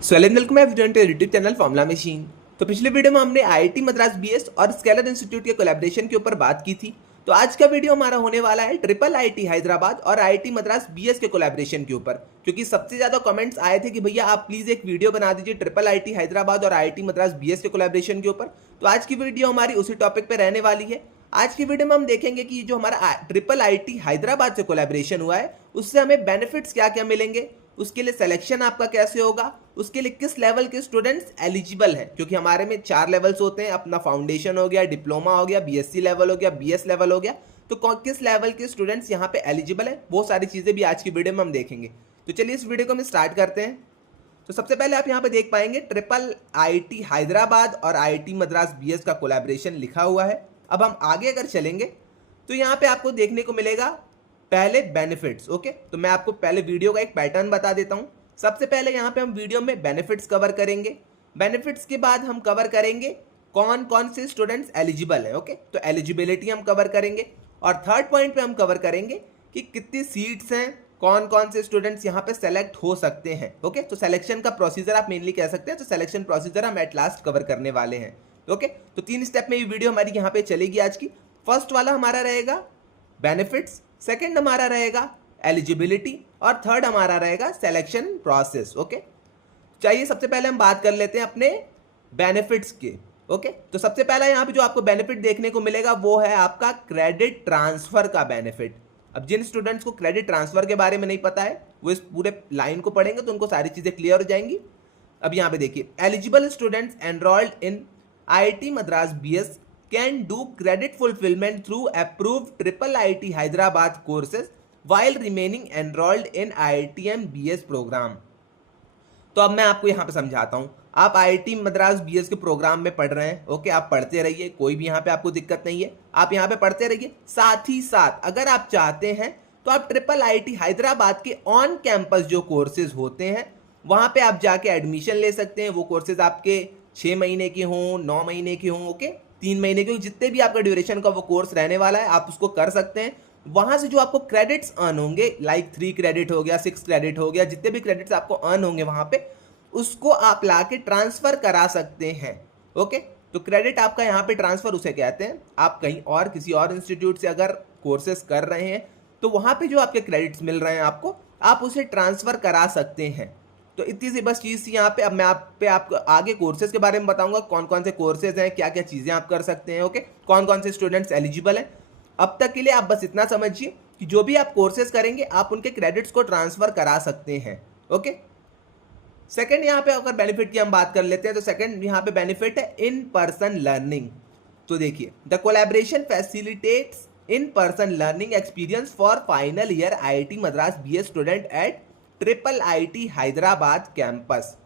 Welcome everyone to YouTube channel formula machine. तो पिछले video में हमने आईआईटी मद्रास बीएस और स्केलर इंस्टीट्यूट के कोलैबोरेशन के ऊपर बात की थी। तो आज का वीडियो हमारा होने वाला है ट्रिपल आईआईटी हैदराबाद और आईआईटी मद्रास बीएस के कोलैबोरेशन के ऊपर, क्योंकि सबसे ज्यादा कमेंट्स आए थे कि भैया आप प्लीज एक वीडियो बना दीजिए ट्रिपल आईआईटी हैदराबाद और आईआईटी मद्रास बीएस के कोलैबोरेशन के ऊपर। तो आज की वीडियो हमारी उसी टॉपिक पे रहने वाली है। आज की वीडियो में हम देखेंगे कि जो हमारा ट्रिपल आईआईटी हैदराबाद से कोलैबोरेशन हुआ है उससे हमें बेनिफिट्स क्या क्या मिलेंगे, उसके लिए सिलेक्शन आपका कैसे होगा, उसके लिए किस लेवल के स्टूडेंट्स एलिजिबल हैं, क्योंकि हमारे में 4 लेवल्स होते हैं, अपना फाउंडेशन हो गया, डिप्लोमा हो गया, बीएससी लेवल हो गया, बीएस लेवल हो गया। तो किस लेवल के स्टूडेंट्स यहाँ पे एलिजिबल हैं, वो सारी चीज़ें भी आज की वीडियो में हम देखेंगे। तो चलिए इस वीडियो को हम स्टार्ट करते हैं। तो सबसे पहले आप यहाँ पे देख पाएंगे ट्रिपल आईआईटी हैदराबाद और आईआईटी मद्रास बीएस का कोलैबोरेशन लिखा हुआ है। अब हम आगे अगर चलेंगे तो यहाँ पे आपको देखने को मिलेगा पहले बेनिफिट्स। ओके, तो मैं आपको पहले वीडियो का एक पैटर्न बता देता हूँ। सबसे पहले यहाँ पे हम वीडियो में बेनिफिट्स कवर करेंगे। बेनिफिट्स के बाद हम कवर करेंगे कौन कौन से स्टूडेंट्स एलिजिबल हैं। ओके, तो एलिजिबिलिटी हम कवर करेंगे और थर्ड पॉइंट पे हम कवर करेंगे कि कितनी सीट्स हैं, कौन कौन से स्टूडेंट्स यहाँ पे सेलेक्ट हो सकते हैं। ओके, तो सिलेक्शन का प्रोसीजर आप मेनली कह सकते हैं। तो सिलेक्शन प्रोसीजर हम एट लास्ट कवर करने वाले हैं। ओके, तो 3 स्टेप में ये वीडियो हमारी यहाँ पे चलेगी आज की। फर्स्ट वाला हमारा रहेगा बेनिफिट्स, सेकंड हमारा रहेगा एलिजिबिलिटी और थर्ड हमारा रहेगा सिलेक्शन प्रोसेस। ओके, चाहिए सबसे पहले हम बात कर लेते हैं अपने बेनिफिट्स के। ओके, तो सबसे पहला यहाँ पे जो आपको बेनिफिट देखने को मिलेगा वो है आपका क्रेडिट ट्रांसफर का बेनिफिट। अब जिन स्टूडेंट्स को क्रेडिट ट्रांसफर के बारे में नहीं पता है वो इस पूरे लाइन को पढ़ेंगे तो उनको सारी चीजें क्लियर हो जाएंगी। अब यहाँ पे देखिए, eligible students enrolled in IIT Madras BS can do credit fulfillment through approved triple IIT Hyderabad courses while remaining enrolled in IITM BS program। तो अब मैं आपको यहाँ पे समझाता हूँ। आप आईआईटी मद्रास बीएस के प्रोग्राम में पढ़ रहे हैं। ओके, आप पढ़ते रहिए, कोई भी यहाँ पे आपको दिक्कत नहीं है, आप यहाँ पे पढ़ते रहिए। साथ ही साथ अगर आप चाहते हैं तो आप ट्रिपल आईआईटी हैदराबाद के ऑन कैंपस जो कोर्सेज होते हैं वहाँ पे आप जाके एडमिशन ले सकते हैं। वो कोर्सेज आपके 6 महीने के हों, 9 महीने के हों, ओके, 3 महीने के, जितने भी आपका ड्यूरेशन का वो कोर्स रहने वाला है आप उसको कर सकते हैं। वहां से जो आपको क्रेडिट्स अर्न होंगे, लाइक 3 क्रेडिट हो गया, 6 क्रेडिट हो गया, जितने भी क्रेडिट्स आपको अर्न होंगे वहां पे उसको आप लाके ट्रांसफर करा सकते हैं। ओके, तो क्रेडिट आपका यहाँ पे ट्रांसफर उसे कहते हैं। आप कहीं और किसी और इंस्टीट्यूट से अगर कोर्सेज कर रहे हैं तो वहां पे जो आपके क्रेडिट्स मिल रहे हैं आपको, आप उसे ट्रांसफर करा सकते हैं। तो इतनी सी बस चीज़ थी यहाँ पे। अब मैं आपको आगे कोर्सेज के बारे में बताऊंगा, कौन कौन से कोर्सेज हैं, क्या क्या चीज़ें आप कर सकते हैं। ओके, कौन कौन से स्टूडेंट्स एलिजिबल हैं। अब तक के लिए आप बस इतना समझिए कि जो भी आप कोर्सेज करेंगे आप उनके क्रेडिट्स को ट्रांसफर करा सकते हैं। ओके, सेकंड यहाँ पे अगर बेनिफिट की हम बात कर लेते हैं तो सेकंड यहाँ पे बेनिफिट है इन पर्सन लर्निंग। तो देखिए, the collaboration facilitates in person learning experience for final year IIT Madras BS student at triple IIT Hyderabad campus.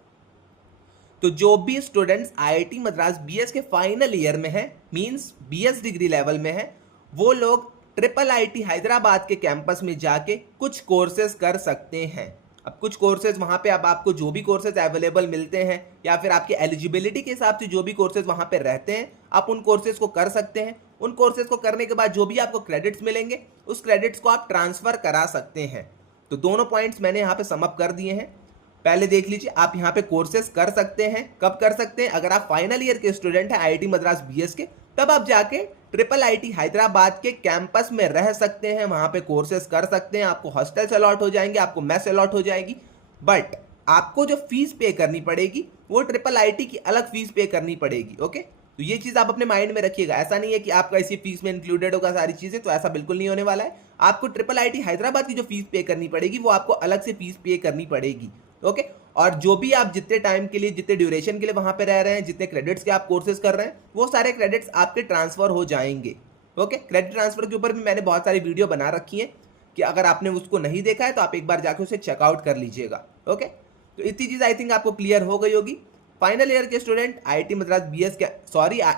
तो जो भी स्टूडेंट्स आईआईटी मद्रास बीएस के फाइनल ईयर में है, मींस बीएस डिग्री लेवल में है, वो लोग ट्रिपल आईआईटी हैदराबाद के कैंपस में जाके कुछ कोर्सेज कर सकते हैं। अब कुछ कोर्सेज वहां पे अब आपको जो भी कोर्सेज अवेलेबल मिलते हैं या फिर आपकी एलिजिबिलिटी के हिसाब से जो भी कोर्सेज वहां पे रहते हैं आप उन कोर्सेज को कर सकते हैं। उन कोर्सेज को करने के बाद जो भी आपको क्रेडिट्स मिलेंगे उस क्रेडिट्स को आप ट्रांसफर करा सकते हैं। तो दोनों पॉइंट्स मैंने यहाँ पे समअप कर दिए हैं। पहले देख लीजिए, आप यहाँ पे कोर्सेज कर सकते हैं। कब कर सकते हैं? अगर आप फाइनल ईयर के स्टूडेंट हैं आईआईटी मद्रास बीएस के, तब आप जाके ट्रिपल आईआईटी हैदराबाद के कैंपस में रह सकते हैं, वहाँ पे कोर्सेज कर सकते हैं। आपको हॉस्टल्स अलॉट हो जाएंगे, आपको मेस अलॉट हो जाएगी, बट आपको जो फीस पे करनी पड़ेगी वो ट्रिपल आईआईटी की अलग फीस पे करनी पड़ेगी। ओके, तो ये चीज़ आप अपने माइंड में रखिएगा। ऐसा नहीं है कि आपका इसी फीस में इंक्लूडेड होगा सारी चीज़ें, तो ऐसा बिल्कुल नहीं होने वाला है। आपको ट्रिपल आईआईटी हैदराबाद की जो फीस पे करनी पड़ेगी वो आपको अलग से फीस पे करनी पड़ेगी। ओके, और जो भी आप जितने टाइम के लिए, जितने ड्यूरेशन के लिए वहाँ पे रह रहे हैं, जितने क्रेडिट्स के आप कोर्सेज कर रहे हैं, वो सारे क्रेडिट्स आपके ट्रांसफर हो जाएंगे। ओके, क्रेडिट ट्रांसफर के ऊपर भी मैंने बहुत सारी वीडियो बना रखी है कि अगर आपने उसको नहीं देखा है तो आप एक बार जाके उसे चेकआउट कर लीजिएगा। ओके, तो इतनी चीज़ आई थिंक आपको क्लियर हो गई होगी। फाइनल ईयर के स्टूडेंट आईआईटी मद्रास बीएस के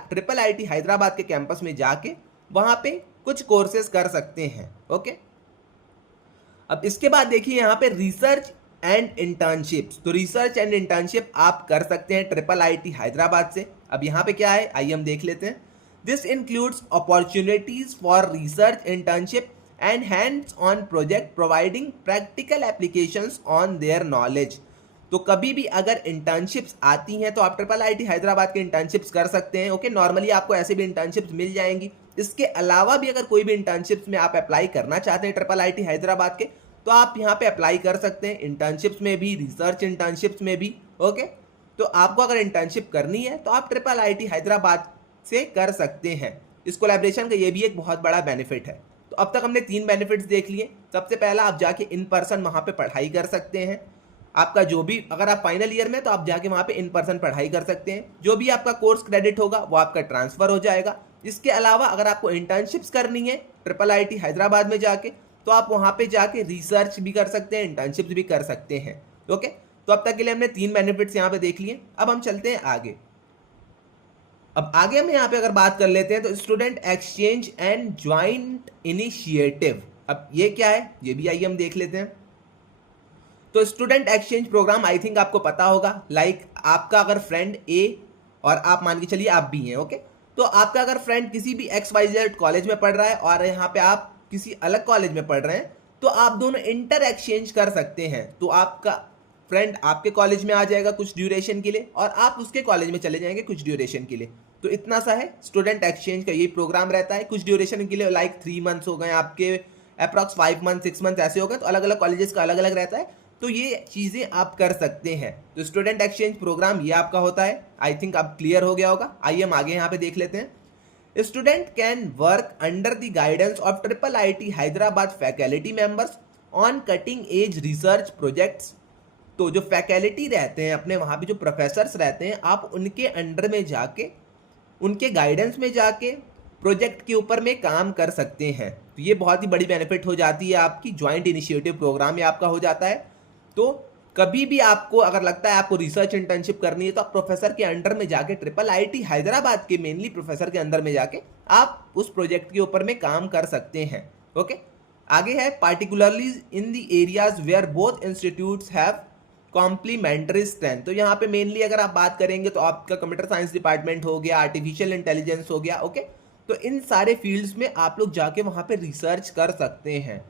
ट्रिपल आईआईटी हैदराबाद के कैंपस में जाके वहाँ पे कुछ कोर्सेज कर सकते हैं। ओके, अब इसके बाद देखिए यहाँ पे रिसर्च एंड इंटर्नशिप्स। तो रिसर्च एंड इंटर्नशिप आप कर सकते हैं ट्रिपल आईआईटी हैदराबाद से। अब यहाँ पे क्या है, आइए हम देख लेते हैं। This includes opportunities for research internship and hands on project providing practical applications on their knowledge. तो कभी भी अगर इंटर्नशिप्स आती हैं तो आप ट्रिपल आईटी हैदराबाद के इंटर्नशिप्स कर सकते हैं। ओके, नॉर्मली आपको ऐसे भी इंटर्नशिप्स मिल जाएंगी। इसके अलावा भी अगर कोई भी इंटर्नशिप्स में आप अप्लाई करना चाहते हैं ट्रिपल आईटी हैदराबाद के, तो आप यहाँ पे अप्लाई कर सकते हैं, इंटर्नशिप्स में भी, रिसर्च इंटर्नशिप्स में भी। ओके, तो आपको अगर इंटर्नशिप करनी है तो आप ट्रिपल आईटी हैदराबाद से कर सकते हैं। इस कोलैबोरेशन का ये भी एक बहुत बड़ा बेनिफिट है। तो अब तक हमने 3 बेनिफिट्स देख लिए। सबसे पहला, आप जाके इन पर्सन वहाँ पे पढ़ाई कर सकते हैं। आपका जो भी, अगर आप फाइनल ईयर में तो आप जाके वहाँ पे इन पर्सन पढ़ाई कर सकते हैं। जो भी आपका कोर्स क्रेडिट होगा वो आपका ट्रांसफर हो जाएगा। इसके अलावा अगर आपको इंटर्नशिप्स करनी है ट्रिपल आईटी हैदराबाद में जाके, तो आप वहाँ पे जाके रिसर्च भी कर सकते हैं, इंटर्नशिप्स भी कर सकते हैं। ओके, तो अब तक के लिए हमने 3 बेनिफिट्स यहाँ पे देख लिए। अब हम चलते हैं आगे। अब आगे हम यहाँ पे अगर बात कर लेते हैं तो student exchange and joint initiative, अब ये क्या है ये भी आइए हम देख लेते हैं। तो student exchange program I think आपको पता होगा। लाइक आपका अगर फ्रेंड ए और आप मान के चलिए आप बी हैं, ओके, तो आपका अगर फ्रेंड किसी भी XYZ कॉलेज में पढ़ रहा है और यहाँ पे आप किसी अलग कॉलेज में पढ़ रहे हैं, तो आप दोनों इंटर एक्सचेंज कर सकते हैं। तो आपका फ्रेंड आपके कॉलेज में आ जाएगा कुछ ड्यूरेशन के लिए और आप उसके कॉलेज में चले जाएंगे कुछ ड्यूरेशन के लिए। तो इतना सा है स्टूडेंट एक्सचेंज का यही प्रोग्राम रहता है। कुछ ड्यूरेशन के लिए, लाइक 3 मंथ्स हो गए आपके, अप्रॉक्स 5 मंथ 6 मंथ ऐसे हो गए, तो अलग अलग कॉलेजेस का अलग अलग रहता है। तो ये चीज़ें आप कर सकते हैं। तो स्टूडेंट एक्सचेंज प्रोग्राम ये आपका होता है। आई थिंक अब क्लियर हो गया होगा। आइए हम आगे यहाँ पे देख लेते हैं। Student can work under the guidance of triple IT Hyderabad faculty members on cutting edge research projects. तो जो फैकल्टी रहते हैं अपने, वहाँ पे जो प्रोफेसर्स रहते हैं, आप उनके अंडर में जाके, उनके गाइडेंस में जाके प्रोजेक्ट के ऊपर में काम कर सकते हैं। तो ये बहुत ही बड़ी बेनिफिट हो जाती है आपकी। ज्वाइंट इनिशिएटिव प्रोग्राम ये आपका हो जाता है। तो कभी भी आपको अगर लगता है आपको रिसर्च इंटर्नशिप करनी है तो आप प्रोफेसर के अंडर में जाके, ट्रिपल आईटी हैदराबाद के मेनली प्रोफेसर के अंदर में जाके आप उस प्रोजेक्ट के ऊपर में काम कर सकते हैं। ओके, आगे है particularly in the areas where both institutes have complementary strength. तो यहाँ पे मेनली अगर आप बात करेंगे तो आपका कंप्यूटर साइंस डिपार्टमेंट हो गया, आर्टिफिशियल इंटेलिजेंस हो गया। ओके, तो इन सारे फील्ड्स में आप लोग जाके वहाँ पे रिसर्च कर सकते हैं।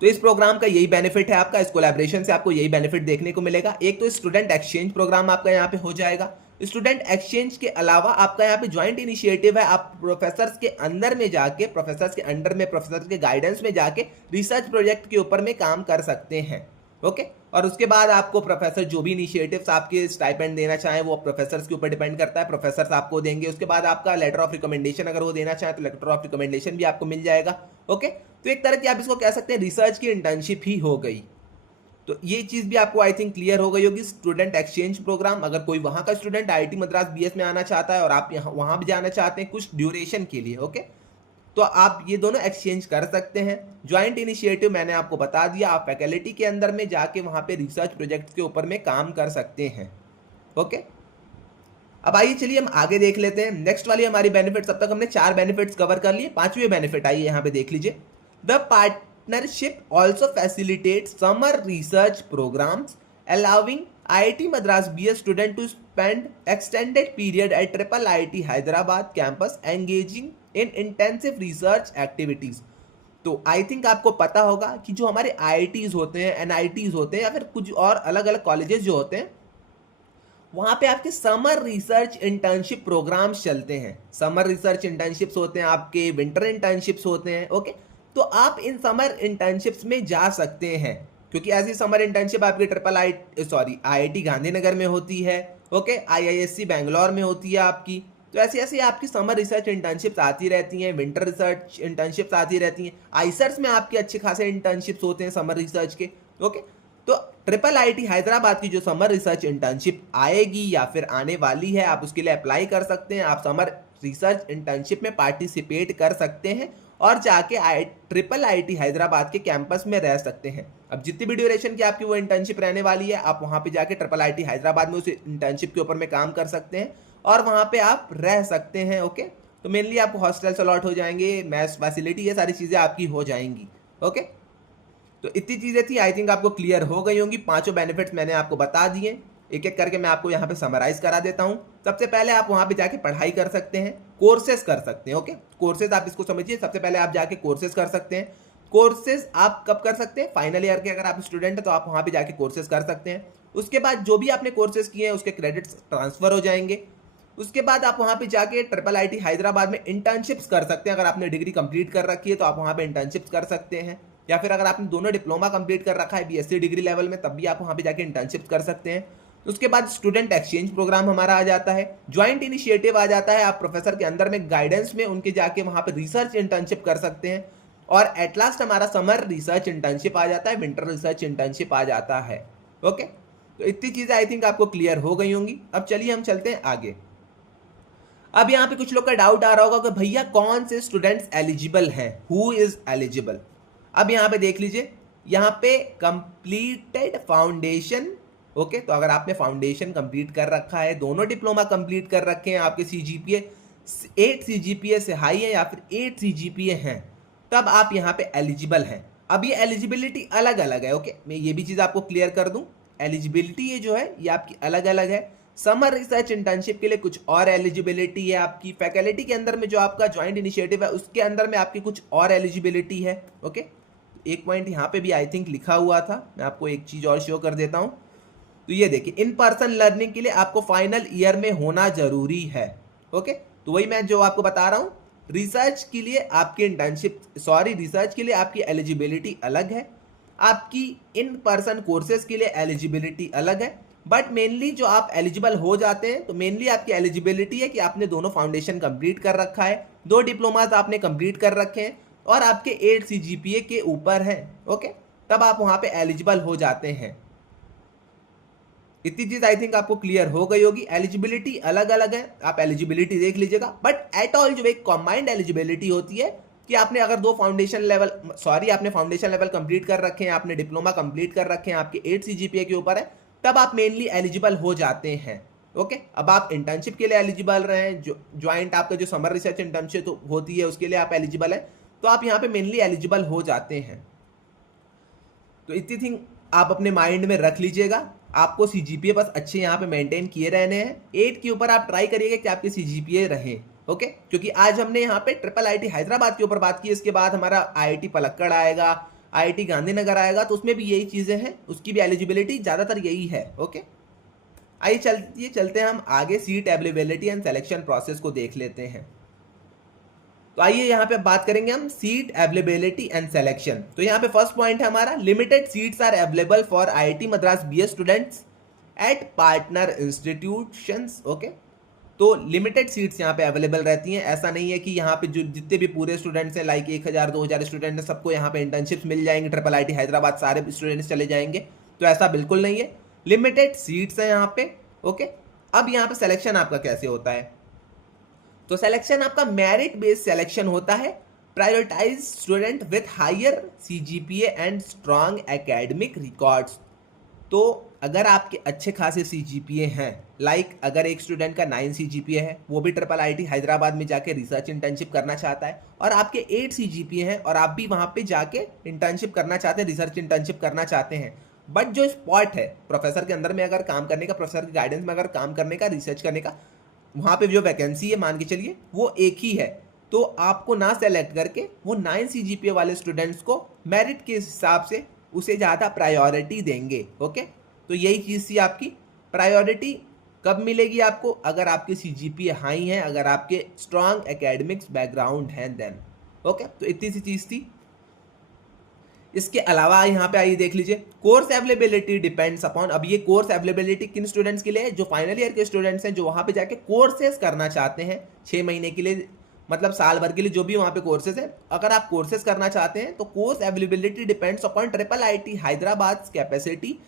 तो इस प्रोग्राम का यही बेनिफिट है आपका। इस कोलैबोरेशन से आपको यही बेनिफिट देखने को मिलेगा। एक तो स्टूडेंट एक्सचेंज प्रोग्राम आपका यहाँ पे हो जाएगा। स्टूडेंट एक्सचेंज के अलावा आपका यहाँ पे ज्वाइंट इनिशिएटिव है। आप प्रोफेसर्स के अंदर में जाके, प्रोफेसर्स के अंडर में, प्रोफेसर्स के गाइडेंस में जाके रिसर्च प्रोजेक्ट के ऊपर में काम कर सकते हैं। ओके, और उसके बाद आपको प्रोफेसर जो भी इनिशिएटिव्स आपके स्टाइपेंड देना चाहें वो प्रोफेसर्स के ऊपर डिपेंड करता है, प्रोफेसर्स आपको देंगे। उसके बाद आपका लेटर ऑफ रिकमेंडेशन अगर वो देना चाहें तो लेटर ऑफ रिकमेंडेशन भी आपको मिल जाएगा। ओके, तो एक तरह की आप इसको कह सकते हैं रिसर्च की इंटर्नशिप ही हो गई। तो ये चीज़ भी आपको आई थिंक क्लियर हो गई होगी। स्टूडेंट एक्सचेंज प्रोग्राम, अगर कोई वहाँ का स्टूडेंट आईआईटी मद्रास बीएस में आना चाहता है और आप यहाँ वहाँ भी जाना चाहते हैं कुछ ड्यूरेशन के लिए, ओके, तो आप ये दोनों एक्सचेंज कर सकते हैं। ज्वाइंट इनिशिएटिव मैंने आपको बता दिया, आप फैकल्टी के अंदर में जाके वहाँ पे रिसर्च प्रोजेक्ट्स के ऊपर में काम कर सकते हैं। ओके, अब आइए चलिए हम आगे देख लेते हैं नेक्स्ट वाली हमारी बेनिफिट्स। अब तक हमने 4 बेनिफिट्स कवर कर लिए। 5वें बेनिफिट आइए यहाँ पे देख लीजिए। The partnership also facilitate summer research programs allowing IIT Madras BS student to spend extended period at Triple IIT Hyderabad campus engaging in intensive research activities। तो आई थिंक आपको पता होगा कि जो हमारे IITs होते हैं, NITs होते हैं या फिर कुछ और अलग अलग कॉलेजेस जो होते हैं, वहाँ पे आपके समर रिसर्च इंटर्नशिप प्रोग्राम्स चलते हैं। समर रिसर्च इंटर्नशिप्स होते हैं आपके, विंटर इंटर्नशिप्स होते हैं। ओके, तो आप इन समर इंटर्नशिप्स में जा सकते हैं क्योंकि ऐसी समर इंटर्नशिप आपकी IIT गांधीनगर में होती है। ओके, IISc बैंगलोर में होती है आपकी। तो ऐसी ऐसी आपकी समर रिसर्च इंटर्नशिप्स आती रहती हैं, विंटर रिसर्च इंटर्नशिप्स आती रहती हैं। आईसर्स में आपके अच्छे खासे इंटर्नशिप्स होते हैं समर रिसर्च के। ओके, तो ट्रिपल IIT हैदराबाद की जो समर रिसर्च इंटर्नशिप आएगी या फिर आने वाली है, आप उसके लिए अप्लाई कर सकते हैं। आप समर रिसर्च इंटर्नशिप में पार्टिसिपेट कर सकते हैं और जाके ट्रिपल IIT हैदराबाद के कैंपस में रह सकते हैं। अब जितनी भी ड्यूरेशन की आपकी वो इंटर्नशिप रहने वाली है, आप वहाँ पे जाके ट्रिपल IIT हैदराबाद में उस इंटर्नशिप के ऊपर में काम कर सकते हैं और वहाँ पे आप रह सकते हैं। ओके, तो मेनली आपको हॉस्टल्स अलॉट हो जाएंगे, मैस फैसिलिटी, ये सारी चीज़ें आपकी हो जाएंगी। ओके, तो इतनी चीज़ें थी, आई थिंक आपको क्लियर हो गई होंगी। 5 बेनिफिट्स मैंने आपको बता दिए। एक एक करके मैं आपको यहाँ पे समराइज करा देता हूँ। सबसे पहले आप वहाँ पे जाके पढ़ाई कर सकते हैं, कोर्सेज कर सकते हैं। ओके, कोर्सेज आप इसको समझिए। सबसे पहले आप जाके कोर्सेज कर सकते हैं। कोर्सेज आप कब कर सकते हैं, फाइनल ईयर के अगर आप स्टूडेंट हैं तो आप वहाँ पे जाके कोर्सेज कर सकते हैं। उसके बाद जो भी आपने कोर्सेज किए हैं उसके क्रेडिट्स ट्रांसफर हो जाएंगे। उसके बाद आप वहाँ पे जाके ट्रिपल आईटी हैदराबाद में इंटर्नशिप्स कर सकते हैं। अगर आपने डिग्री कंप्लीट कर रखी है तो आप वहाँ पे इंटर्नशिप्स कर सकते हैं, या फिर अगर आपने दोनों डिप्लोमा कंप्लीट कर रखा है बीएससी डिग्री लेवल में, तब भी आप वहाँ पे जाके इंटर्नशिप्स कर सकते हैं। उसके बाद स्टूडेंट एक्सचेंज प्रोग्राम हमारा आ जाता है, ज्वाइंट इनिशिएटिव आ जाता है, आप प्रोफेसर के अंदर में गाइडेंस में उनके जाके वहाँ पे रिसर्च इंटर्नशिप कर सकते हैं। और एट लास्ट हमारा समर रिसर्च इंटर्नशिप आ जाता है, विंटर रिसर्च इंटर्नशिप आ जाता है। ओके, तो इतनी चीज़ें आई थिंक आपको क्लियर हो गई होंगी। अब चलिए हम चलते हैं आगे। अब यहाँ पे कुछ लोग का डाउट आ रहा होगा कि भैया कौन से स्टूडेंट्स एलिजिबल हैं, हु इज एलिजिबल। अब यहाँ पे देख लीजिए, यहाँ पे कंप्लीटेड फाउंडेशन। ओके, तो अगर आपने फाउंडेशन कंप्लीट कर रखा है, दोनों डिप्लोमा कंप्लीट कर रखे हैं, आपके सीजीपीए 8 सीजीपीए से हाई है या फिर 8 सीजीपीए हैं, तब आप यहाँ पे एलिजिबल हैं। अब ये एलिजिबिलिटी अलग अलग है। ओके, मैं ये भी चीज़ आपको क्लियर कर दूं, एलिजिबिलिटी ये जो है ये आपकी अलग अलग है। समर रिसर्च इंटर्नशिप के लिए कुछ और एलिजिबिलिटी है, आपकी फैकल्टी के अंदर में जो आपका ज्वाइंट इनिशिएटिव है उसके अंदर में आपकी कुछ और एलिजिबिलिटी है। ओके, एक पॉइंट यहाँ पे भी आई थिंक लिखा हुआ था, मैं आपको एक चीज़ और शो कर देता हूँ। तो ये देखिए, इन पर्सन लर्निंग के लिए आपको फाइनल ईयर में होना जरूरी है। ओके, तो वही मैं जो आपको बता रहा हूँ, रिसर्च के लिए आपकी इंटर्नशिप रिसर्च के लिए आपकी एलिजिबिलिटी अलग है, आपकी इन पर्सन कोर्सेज के लिए एलिजिबिलिटी अलग है। बट मेनली जो आप एलिजिबल हो जाते हैं, तो मेनली आपकी एलिजिबिलिटी है कि आपने दोनों फाउंडेशन कंप्लीट कर रखा है, 2 डिप्लोमास आपने कंप्लीट कर रखे हैं और आपके 8 सीजीपीए के ऊपर हैं। ओके, तब आप वहाँ पे एलिजिबल हो जाते हैं। इतनी चीज आई थिंक आपको क्लियर हो गई होगी। एलिजिबिलिटी अलग अलग है, आप एलिजिबिलिटी देख लीजिएगा। बट एट ऑल जो एक कॉम्बाइंड एलिजिबिलिटी होती है कि आपने अगर आपने फाउंडेशन लेवल कंप्लीट कर रखे हैं, आपने डिप्लोमा कंप्लीट कर रखे हैं, आपके 8 सीजीपीए के ऊपर है, तब आप मेनली एलिजिबल हो जाते हैं। ओके, अब आप इंटर्नशिप के लिए एलिजिबल रहे हैं, जो ज्वाइंट आपका जो समर रिसर्च इंटर्नशिप होती है उसके लिए आप एलिजिबल है, तो आप यहाँ पे मेनली एलिजिबल हो जाते हैं। तो इतनी थिंग आप अपने माइंड में रख लीजिएगा। आपको सीजीपीए बस अच्छे यहाँ पे मेंटेन किए रहने हैं। 8 के ऊपर आप ट्राई करिएगा कि आपके सीजीपीए रहे। ओके, क्योंकि आज हमने यहाँ पे ट्रिपल आईटी हैदराबाद के ऊपर बात की, इसके बाद हमारा आईआईटी पलक्कड़ आएगा, आईआईटी गांधीनगर आएगा, तो उसमें भी यही चीज़ें हैं, उसकी भी एलिजिबिलिटी ज़्यादातर यही है। ओके, आइए चलते हैं हम आगे, seat availability and selection process को देख लेते हैं। तो आइए यहाँ पे बात करेंगे हम सीट अवेलेबिलिटी एंड सिलेक्शन। तो यहाँ पे फर्स्ट पॉइंट है हमारा, limited seats are available for IIT Madras BS students at partner institutions. Okay, तो लिमिटेड सीट्स यहाँ पे अवेलेबल रहती हैं। ऐसा नहीं है कि यहाँ पे जो जितने भी पूरे स्टूडेंट्स हैं, लाइक 1000-2000 स्टूडेंट हैं, सबको यहाँ पे इंटर्नशिप्स मिल जाएंगे, ट्रिपल आईटी हैदराबाद सारे स्टूडेंट्स चले जाएंगे, तो ऐसा बिल्कुल नहीं है। लिमिटेड सीट्स है यहाँ पे। ओके, अब यहाँ पे सिलेक्शन आपका कैसे होता है, तो सिलेक्शन आपका मेरिट बेस्ड सिलेक्शन होता है। Prioritize student with higher CGPA and strong academic records. तो अगर आपके अच्छे खासे सीजीपीए हैं, लाइक अगर एक स्टूडेंट का 9 सीजीपीए है, वो भी ट्रिपल आईटी हैदराबाद में जाके रिसर्च इंटर्नशिप करना चाहता है, और आपके 8 सीजीपीए हैं और आप भी वहाँ पे जाके इंटर्नशिप करना चाहते हैं, रिसर्च इंटर्नशिप करना चाहते हैं, बट जो स्पॉट है प्रोफेसर के अंदर में अगर काम करने का, प्रोफेसर की गाइडेंस में अगर काम करने का, रिसर्च करने का, वहाँ पे जो वैकेंसी है मान के चलिए वो एक ही है, तो आपको ना सेलेक्ट करके वो 9 सीजीपीए वाले स्टूडेंट्स को मेरिट के हिसाब से उसे ज़्यादा प्रायोरिटी देंगे। ओके, तो यही चीज़ थी आपकी। प्रायोरिटी कब मिलेगी आपको, अगर आपके सीजीपीए हाई हैं, अगर आपके स्ट्रांग एकेडमिक्स बैकग्राउंड हैं, देन। ओके, तो इतनी सी चीज़ थी। इसके अलावा यहाँ पे आइए देख लीजिए, कोर्स अवेलेबिलिटी डिपेंड्स अपॉन। अब ये कोर्स अवेलेबिलिटी किन स्टूडेंट्स के लिए है, जो फाइनल ईयर के स्टूडेंट्स हैं, जो वहाँ पे जाके कोर्सेज करना चाहते हैं 6 महीने के लिए, मतलब साल भर के लिए, जो भी वहाँ पे कोर्सेज है, अगर आप कोर्सेज करना चाहते हैं तो course availability depends upon triple IT Hyderabad capacity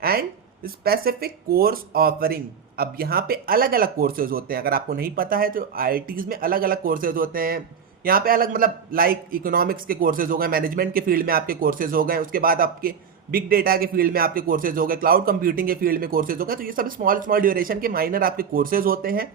and specific course offering. अब यहाँ पे अलग अलग कोर्सेज होते हैं, अगर आपको नहीं पता है तो आईआईटीज में अलग अलग कोर्सेज होते हैं। यहाँ पे अलग मतलब लाइक इकोनॉमिक्स के कोर्सेज हो गए, मैनेजमेंट के फील्ड में आपके कोर्सेज हो गए, उसके बाद आपके बिग डेटा के फील्ड में आपके कोर्सेज हो गए, क्लाउड कंप्यूटिंग के फील्ड में कोर्सेज हो गए। तो ये सब स्मॉल स्मॉल ड्यूरेशन के माइनर आपके कोर्सेज होते हैं।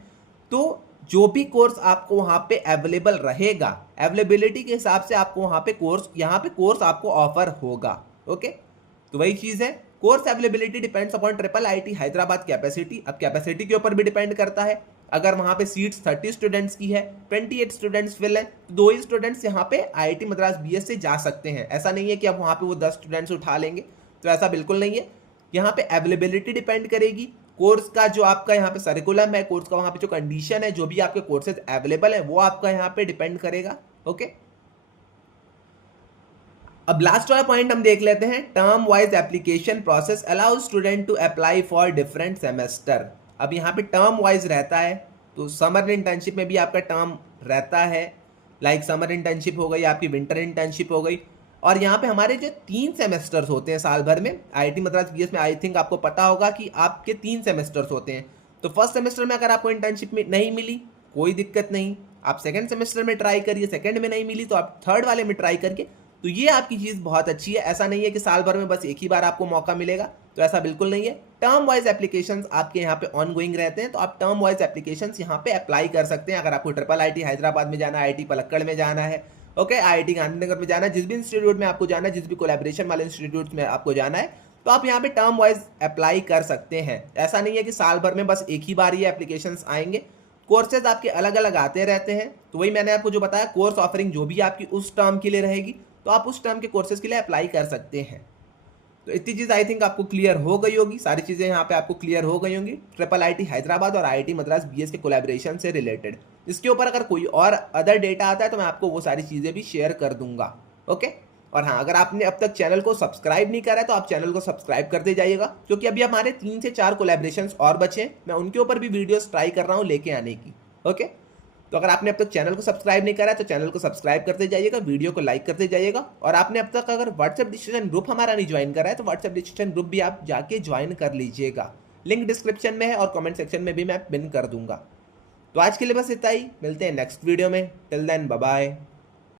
तो जो भी कोर्स आपको वहाँ पे अवेलेबल रहेगा, अवेलेबिलिटी के हिसाब से आपको वहाँ पे कोर्स आपको ऑफर होगा। ओके, तो वही चीज़ है, course availability depends upon triple IT Hyderabad capacity. अब कैपेसिटी के ऊपर भी डिपेंड करता है, अगर वहाँ पे सीट्स 30 स्टूडेंट्स की है, 28 स्टूडेंट्स फिल है, तो 2 ही स्टूडेंट्स यहाँ पे आईआईटी मद्रास बीएस से जा सकते हैं। ऐसा नहीं है कि अब वहाँ पे वो 10 स्टूडेंट्स उठा लेंगे, तो ऐसा बिल्कुल नहीं है। यहाँ पे अवेलेबिलिटी डिपेंड करेगी, कोर्स का जो आपका यहाँ पे सर्कुलम है, कोर्स का वहाँ पे जो कंडीशन है, जो भी आपके कोर्सेज अवेलेबल है वो आपका यहाँ पे डिपेंड करेगा। ओके, अब लास्ट वाला पॉइंट हम देख लेते हैं, term wise application process allow student to apply for different semester. अब यहाँ पे टर्म वाइज रहता है, तो समर इंटर्नशिप में भी आपका टर्म रहता है, लाइक समर इंटर्नशिप हो गई, आपकी विंटर इंटर्नशिप हो गई। और यहाँ पे हमारे जो 3 सेमेस्टर्स होते हैं साल भर में आईआईटी मद्रास बीएस में, आई थिंक आपको पता होगा कि आपके 3 सेमेस्टर्स होते हैं। तो फर्स्ट सेमेस्टर में अगर आपको इंटर्नशिप में नहीं मिली, कोई दिक्कत नहीं, आप सेकेंड सेमेस्टर में ट्राई करिए, सेकेंड में नहीं मिली तो आप थर्ड वाले में ट्राई करके, तो ये आपकी चीज़ बहुत अच्छी है। ऐसा नहीं है कि साल भर में बस एक ही बार आपको मौका मिलेगा, तो ऐसा बिल्कुल नहीं है। टर्म वाइज एप्लीकेशंस आपके यहाँ पे ऑन गोइंग रहते हैं, तो आप टर्म वाइज एप्लीकेशंस यहाँ पे अप्लाई कर सकते हैं। अगर आपको ट्रिपल आईटी हैदराबाद में जाना है, आईआईटी पलक्कड़ में जाना है, ओके, आईआईटी गांधीनगर में जाना है, जिस भी इंस्टीट्यूट में आपको जाना है, जिस भी कोलैबोरेशन वाले इंस्टीट्यूट में आपको जाना है, तो आप यहाँ पे टर्म वाइज अप्लाई कर सकते हैं। ऐसा नहीं है कि साल भर में बस एक ही बार ये एप्लीकेशंस आएंगे, कोर्सेज आपके अलग अलग आते रहते हैं। तो वही मैंने आपको जो बताया, कोर्स ऑफरिंग जो भी आपकी उस टर्म के लिए रहेगी, तो आप उस टर्म के कोर्सेज के लिए अप्लाई कर सकते हैं। तो इतनी चीज़ आई थिंक आपको क्लियर हो गई होगी, सारी चीज़ें यहाँ पे आपको क्लियर हो गई होंगी ट्रिपल आईटी हैदराबाद और आईआईटी मद्रास बीएस के कोलैबोरेशन से रिलेटेड। इसके ऊपर अगर कोई और अदर डेटा आता है तो मैं आपको वो सारी चीज़ें भी शेयर कर दूंगा। ओके, और हाँ, अगर आपने अब तक चैनल को सब्सक्राइब नहीं करा है तो आप चैनल को सब्सक्राइब करते जाइएगा, क्योंकि अभी हमारे 3 से 4 कोलैबोरेशंस और बचे हैं, मैं उनके ऊपर भी वीडियोस ट्राई कर रहा हूँ लेके आने की। ओके, तो अगर आपने अब तक चैनल को सब्सक्राइब नहीं करा है तो चैनल को सब्सक्राइब करते जाइएगा, वीडियो को लाइक करते जाइएगा। और आपने अब तक अगर व्हाट्सएप डिस्कशन ग्रुप हमारा नहीं ज्वाइन करा है तो व्हाट्सएप डिस्कशन ग्रुप भी आप जाके ज्वाइन कर लीजिएगा, लिंक डिस्क्रिप्शन में है और कमेंट सेक्शन में भी मैं पिन कर दूंगा। तो आज के लिए बस इतना ही, मिलते हैं नेक्स्ट वीडियो में, टिल देन बाय बाय।